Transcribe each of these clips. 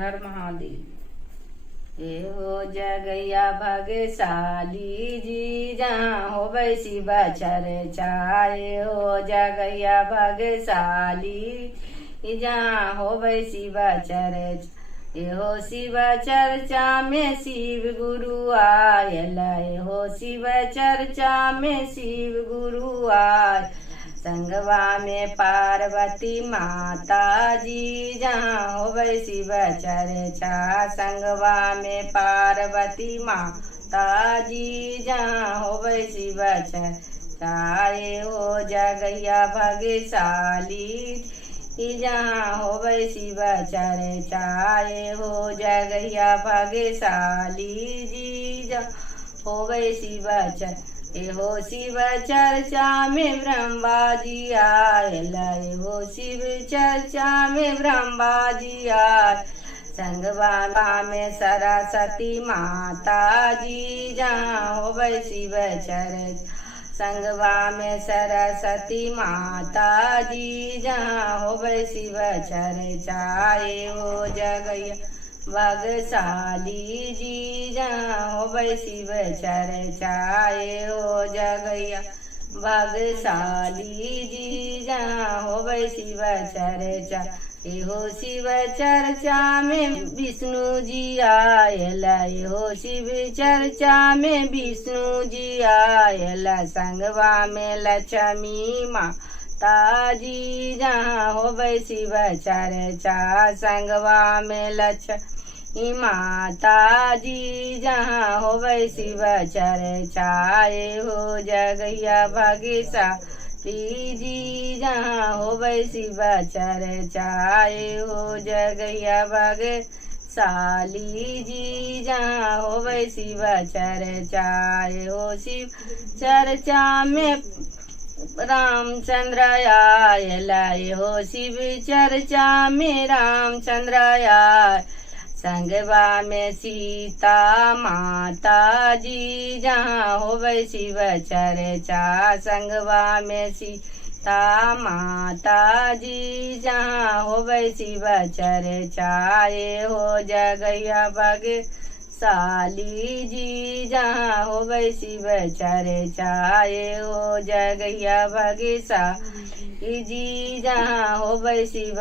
हर महादेव। ए हो जगैया भाग्यशाली जी जहाँ हो बैसी बचर चाहे हो जगैया भाग्यशाली जहाँ हो बैसी बचर हो शिव चर्चा में शिव गुरु आयल हो शिव चर्चा में शिव गुरु आय संगवा में पार्वती माता जी जहाँ हो शिव चर्चा संगवा में पार्वती माता जी जहाँ हो शिव चर्चाए हो जगैया भाग्यशाली जहाँ हो शिव चर्चाए हो जगैया भाग्यशाली जी हो शिव हो शिव चर्चा में ब्रह्मा जी आयल हो शिव चर्चा में ब्रह्मा जी आय संगवा में सरस्वती माता जी जहाँ हो शिव चर्चा संगवा में सरस्वती माता जी जहाँ हो शिव चर्चाए हो जगैया भाग्यशाली जी जहाँ हो शिव चर्चाए हो जगैया भाग्यशाली जी जहाँ हो शिव चर्चा हो शिव चर्चा में विष्णु जी आयल हो शिव चर्चा में विष्णु जी आयल संगवा में लक्ष्मी माता जी जहाँ हो शिव चर्चा संगवा में लक्ष्मी माता जी जहाँ हो शिव चर्चाए हो जगैया भाग्यशाली जी जहाँ हो शिव चर्चाए हो जगैया भाग्यशाली जी जहाँ हो शिव चर्चाए हो शिव चर्चा में रामचंद्र आयल हो शिव चर्चा में रामचंद्र आय संगवा में सीता माता जी जहाँ हो शिव चर्चा संगवा में सीता माता जी जहाँ हो शिव चर्चाए हो जगैया भाग्यशाली जी जहाँ हो शिव चर्चाए हो जगैया भाग्यशाली जी जहाँ हो शिव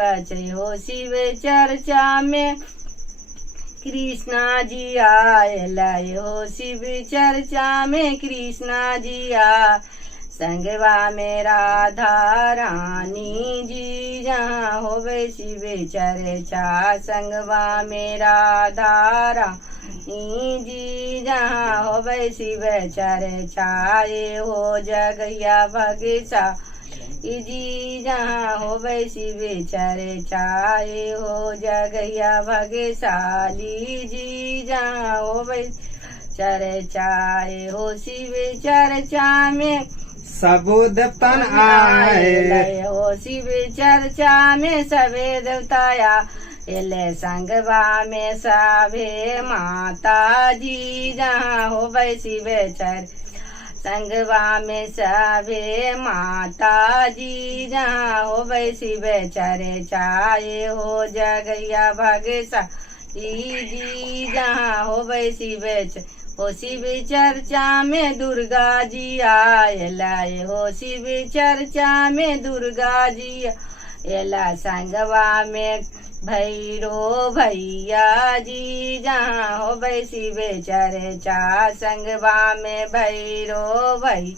हो शिव चर्चा में कृष्णा जी आयल हो शिव चर्चा में कृष्णा जी आ संगवा में राधा रानी जी जहाँ हो शिव चर्चा संगवा में राधा रानी जी जहाँ हो शिव चर्चाए हो जगैया भाग्यशाली जी जहाँ हो शिव चर्चाए हो जगैया भाग्यशाली जी जहाँ हो चर्चाए हो शिव चर्चा में सबो देवतन आए हो शिव चर्चा में सबे देवताया एले संगवा में सभे माता जी जहाँ हो शिव चर्चा संगवा में सभे माता जी जहाँ हो शिव चर्चाए हो जगैया भाग्यशाली जी जहाँ हो शिव हो शिव चर्चा में दुर्गा जी आयल हो शिव चर्चा में दुर्गा जी एला संगवा में भैरो भैया जी जहाँ हो शिव चर्चा संगवा में भैरो भई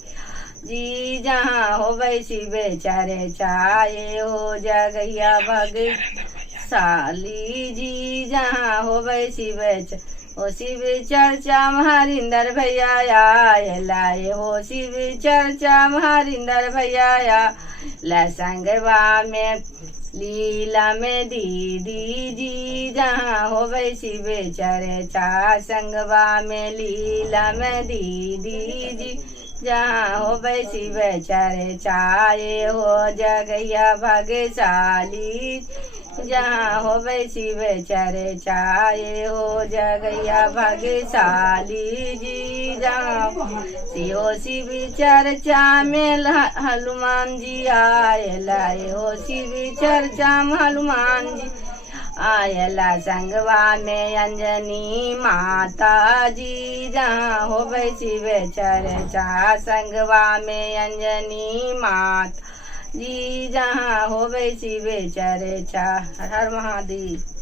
जी जहाँ हो शिव चर्चाए हो जगैया भाग्यशाली जी जहाँ हो शिव हो शिव चर्चा हरिंदर भैया आयल हो शिव चर्चा हरिंदर भैया ला संगवा में लीला में दीदी जी जहाँ हो शिव चर्चा संगवा में लीला में दीदी जी जहाँ हो शिव चर्चाए हो जगैया भाग्यशाली जहाँ हो शिव चर्चाए हो जगैया भाग्यशाली जी जहाँ हो शिव चर्चा में हनुमान जी आयल हो शिव चर्चा में हनुमान जी आयला संगवा में अंजनी माता जी जहाँ हो शिव चर्चा संगवा में अंजनी माता जी जहाँ हो शिव चर्चा। हर हर महादेव।